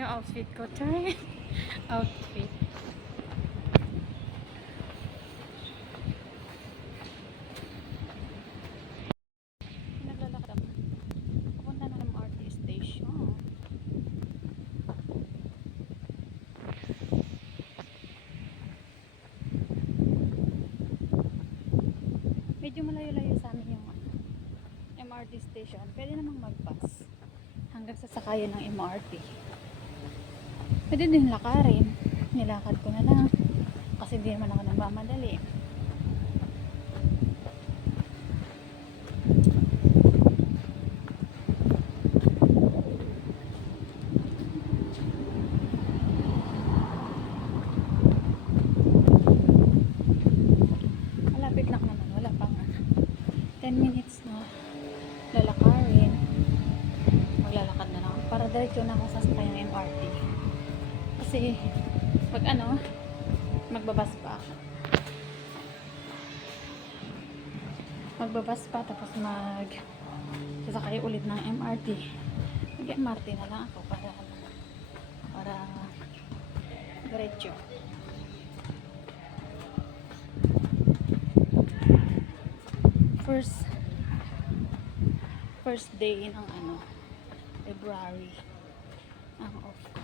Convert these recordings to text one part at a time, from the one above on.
Yung outfit ko, try. Outfit. Naglalakad ako. Papunta na ng MRT station. Medyo malayo-layo sa amin yung MRT station. Pwede namang mag-bus hanggang sa sakayan ng MRT. Pwede din lakarin. Nilakad ko na lang kasi hindi naman ako nagmamadali. Malapit lang naman, wala pang 10 minutes na lalakarin. Maglalakad na lang para diretso na ako sa sakayan ng MRT. Kasi pag magbabas pa ako. Magbabas pa tapos sasakay ulit ng MRT. Mag-MRT na lang ako para diretso. First day ng February ang off ko.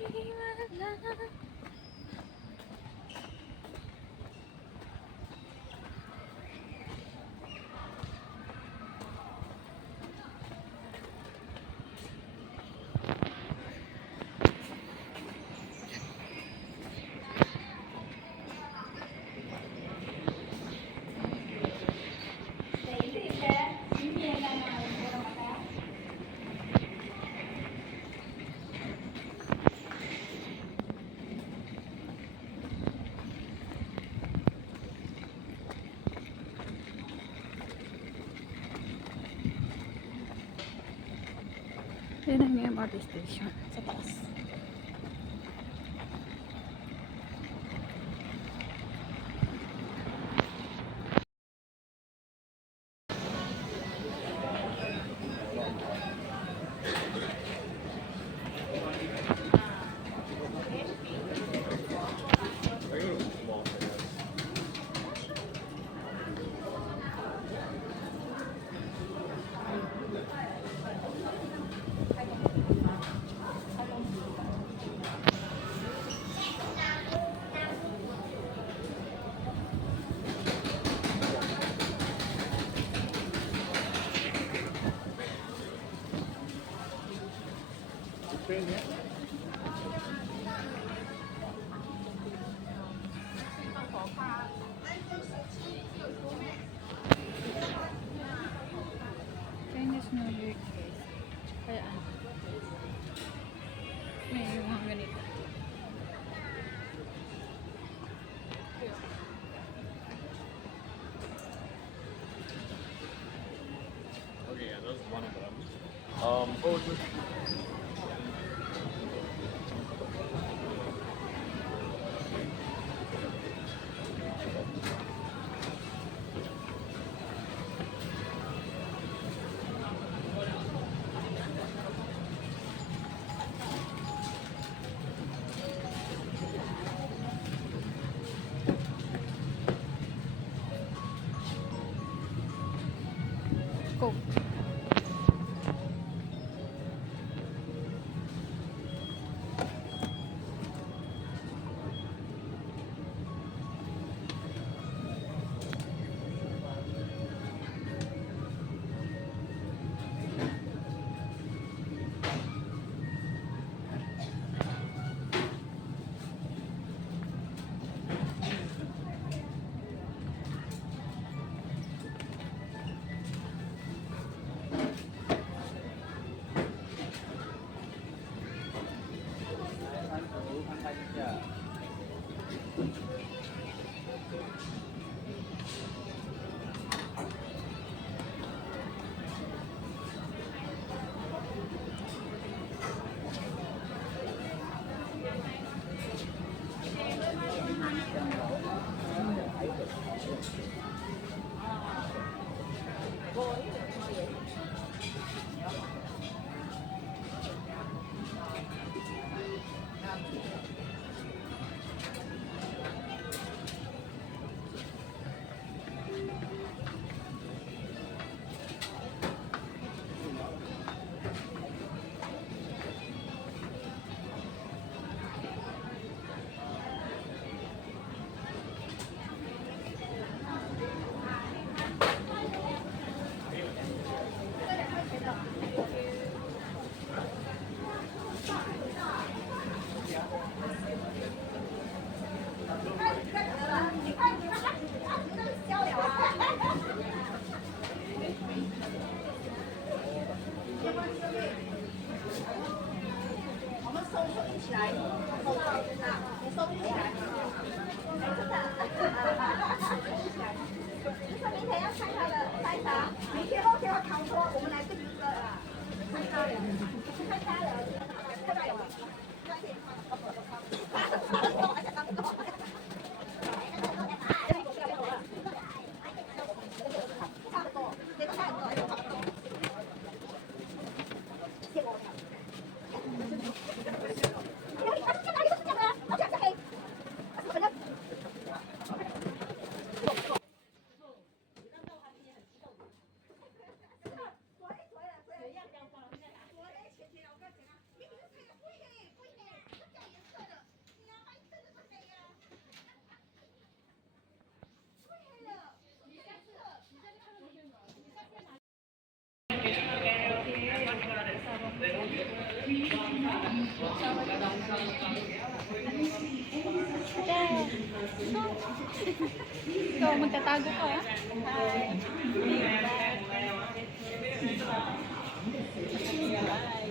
Baby, wala. Yan ang MRT station sa taas. Chinese New Year guys. Kaya may mga ganito. Okay, yeah, that's one of them. What was this? Coke. Ikaw, magtatago ka, ha?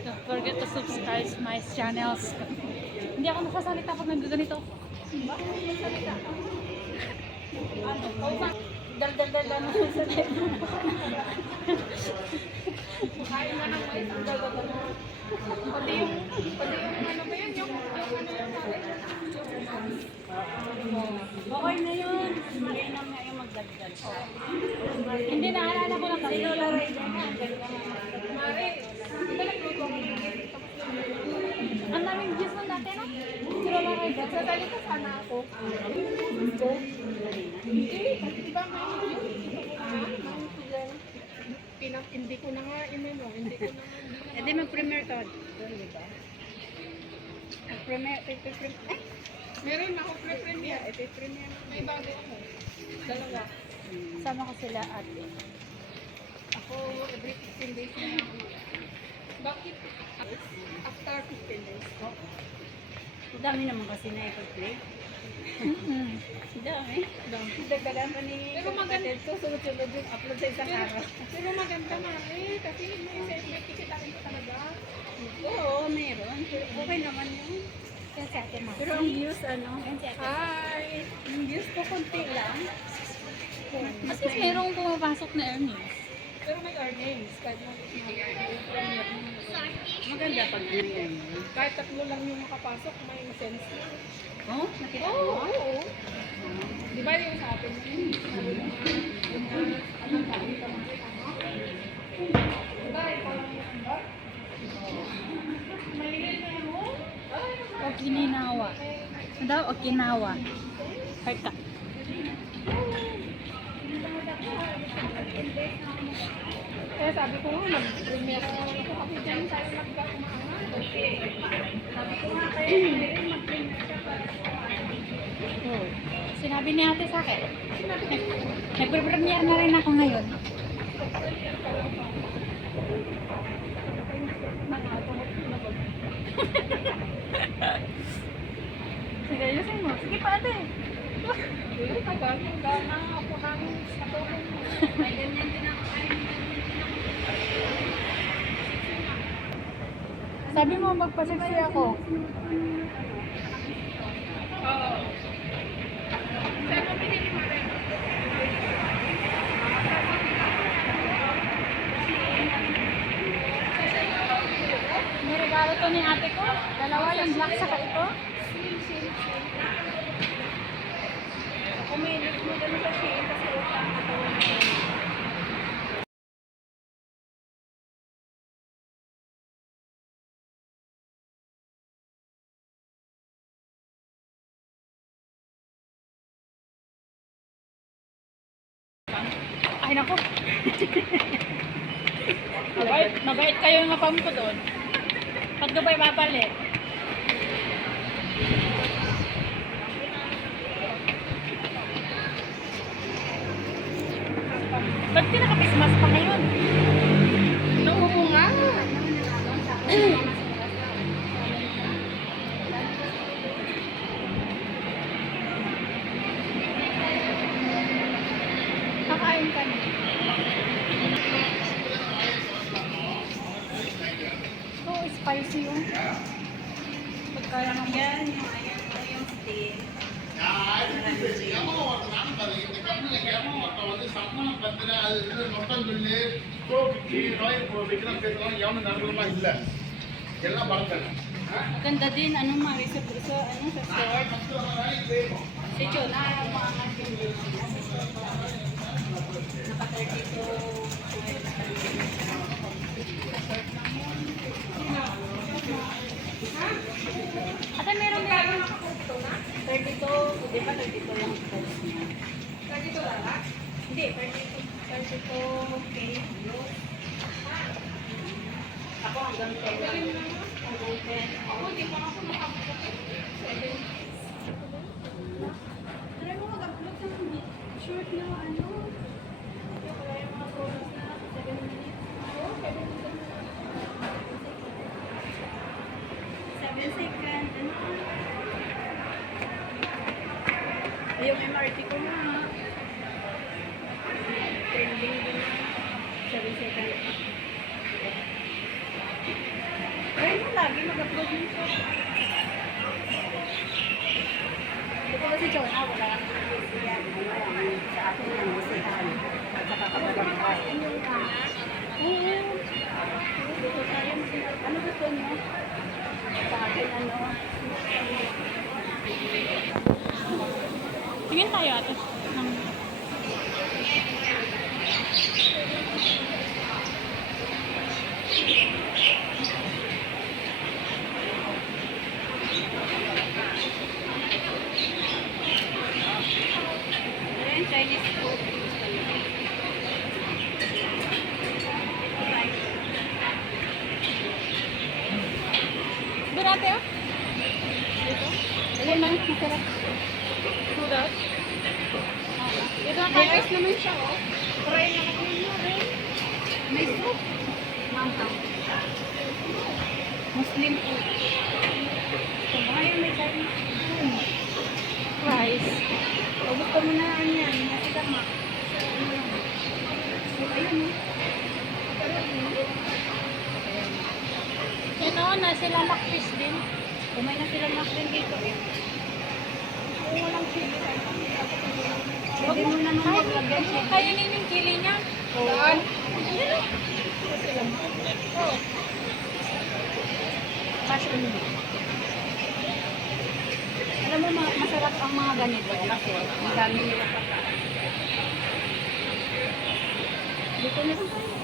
Don't forget to subscribe to my channels. Hindi ako nakasalita pag nagganito. Dal na sa Kain na ng mais ang dalawa. Pati yung ano ba yun? Yung ano yung okay na yun. Mainam na yung magdagdag. Hindi, naalala ko lang kasi. Mare, di ba nagluto ko yung Ang daming views mo dati, no? Si Lola Rayda. sasalita sana ako. Hindi, kasi di ba may hindi ko na nga imeno, hindi ko na nga. Eh di mag-premiere ka. Mag-premiere, Meron ako pre-premiere, pre-premiere. May bago ako. Dalawa. Sama ko sila ate. Ako every 15 days na ako. Bakit? After 15 days. Ang dami naman kasi na i-play. Ang dami. Dagdagan pa ni Pero maganda. kapatid ko, sunod-sunod yung upload sa isang araw. Pero maganda Mare, kasi may kikitain ko talaga. Oo, meron. Okay naman yun. Yan si ate mo. Pero ang views, ano? Hi! Ang views ko konti lang. At least mayroong pumapasok na earnings. Pero may earnings. Kahit Maganda pag ganyan. kahit tatlo lang yung makapasok, may sense na. Oh, nakita Oo, mo? oo. Di ba yung sa atin yun? Anong kain ka Mare? Diba, ikaw lang yung andar? Maligay na ako? Okinawa. Ano daw? Okinawa. Heart ka. Kaya sabi ko nga, mag-premiere na lang ako kasi dyan tayo nagkakamangan. Sabi ko nga kayo, mag-premiere ka para Sinabi ni ate sa akin. Nag-premiere na rin ako ngayon. Sige, ayusin mo. Sige pa ate. Hindi, tagal. Gana ako ng sa tulong. May ganyan din ako. Sabi mo magpasiksi ako. Oo. Saan mo pinili Mare? May regalo to ni ate ko. Dalawa yung black saka ito. Umilit mo ganun kasi kasi utang ako. Ay nako. Mabait kayo ng mapam ko doon. Pag gabay babalik. Ba't di naka-Christmas pa ngayon? Naubo nga. Kakain ka na. Oh, spicy yung. Yan, yung steak. Maganda din, ano, Mari, sa store. Si Chona, mga Ate, meron ba ako? 32, di ba 32 yung price niya? 32 lang? Hindi, 32K. Ako hanggang 10 lang. Hanggang 10. Ako, di pa ako nakabot. Try mo mag-upload ng short na ano. Yung kaya yung mga photos na 7 minutes. 7 seconds. Ano? Yung MRT ko na. Trending din. 7 seconds. Try mo lagi mag-upload ng short. Ito ba si Jonah? Wala kang yan. Sa akin yan, bisihan. At saka kapag-kapag. Oo. Dito tayo. Ano gusto niyo? Sa akin, ano? Tingin tayo ate. Ayan, Chinese food. Doon ate ah. Ayan lang, masarap. Noodles. Dito na May tayo. ice naman siya, oh. Try na ako yun, eh. May soup. Manghang. Muslim food. So, baka yun may Chinese food. Rice. O, gusto mo na yan. Nasi kama. Ayun, oh. Yan o, na sila makfish din. Kumain na sila ng din dito, eh. Kung walang chili, pwede mo naman maglagay chili. Kainin yung chili niya. Saan? Mushroom meat. Alam mo, masarap ang mga ganito kasi ang dami nila pagkain. Dito na lang tayo.